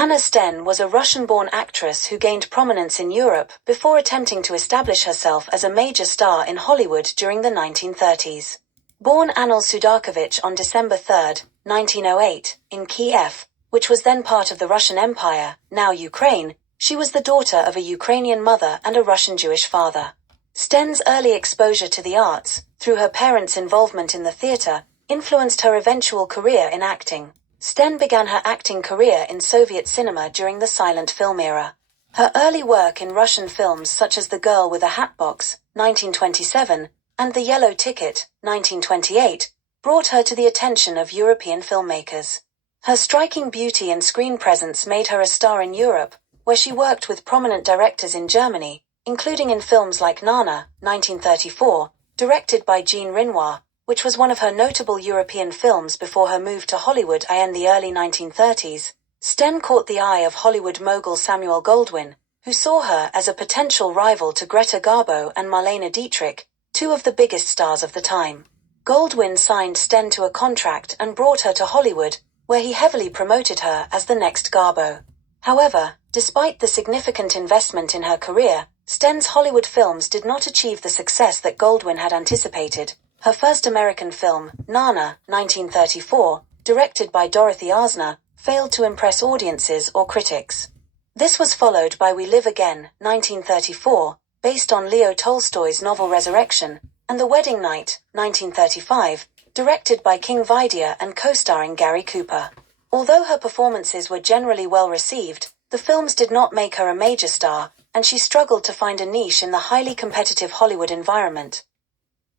Anna Sten was a Russian-born actress who gained prominence in Europe before attempting to establish herself as a major star in Hollywood during the 1930s. Born Anil Sudakovich on December 3, 1908, in Kiev, which was then part of the Russian Empire, now Ukraine, she was the daughter of a Ukrainian mother and a Russian Jewish father. Sten's early exposure to the arts, through her parents' involvement in the theater, influenced her eventual career in acting. Sten began her acting career in Soviet cinema during the silent film era. Her early work in Russian films such as The Girl with a Hatbox, 1927, and The Yellow Ticket, 1928, brought her to the attention of European filmmakers. Her striking beauty and screen presence made her a star in Europe, where she worked with prominent directors in Germany, including in films like Nana, 1934, directed by Jean Renoir, which was one of her notable European films before her move to Hollywood in the early 1930s. Sten caught the eye of Hollywood mogul Samuel Goldwyn, who saw her as a potential rival to Greta Garbo and Marlene Dietrich, two of the biggest stars of the time. Goldwyn signed Sten to a contract and brought her to Hollywood, where he heavily promoted her as the next Garbo. However, despite the significant investment in her career, Sten's Hollywood films did not achieve the success that Goldwyn had anticipated. Her first American film, Nana, 1934, directed by Dorothy Arzner, failed to impress audiences or critics. This was followed by We Live Again, 1934, based on Leo Tolstoy's novel Resurrection, and The Wedding Night, 1935, directed by King Vidya and co-starring Gary Cooper. Although her performances were generally well received, the films did not make her a major star, and she struggled to find a niche in the highly competitive Hollywood environment.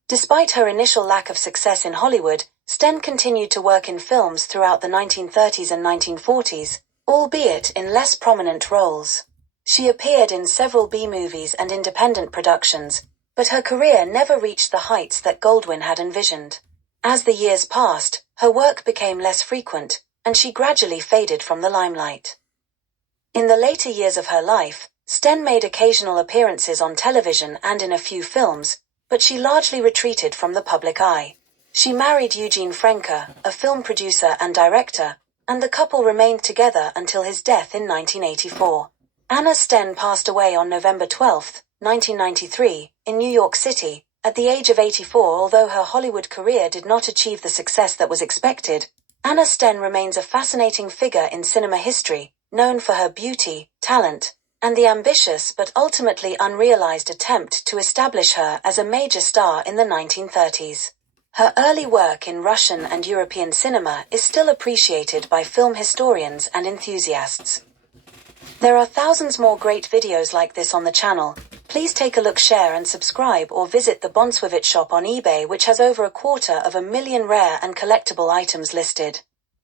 Despite her initial lack of success in Hollywood, Sten continued to work in films throughout the 1930s and 1940s, albeit in less prominent roles. She appeared in several B-movies and independent productions, but her career never reached the heights that Goldwyn had envisioned. As the years passed, her work became less frequent, and she gradually faded from the limelight. In the later years of her life, Sten made occasional appearances on television and in a few films, but she largely retreated from the public eye. She married Eugene Frenke, a film producer and director, and the couple remained together until his death in 1984. Anna Sten passed away on November 12, 1993, in New York City, at the age of 84. Although her Hollywood career did not achieve the success that was expected, Anna Sten remains a fascinating figure in cinema history, known for her beauty, talent, and the ambitious but ultimately unrealized attempt to establish her as a major star in the 1930s. Her early work in Russian and European cinema is still appreciated by film historians and enthusiasts. There are thousands more great videos like this on the channel. Please take a look, share and subscribe, or visit the Bonswivit shop on eBay, which has over 250,000 rare and collectible items listed.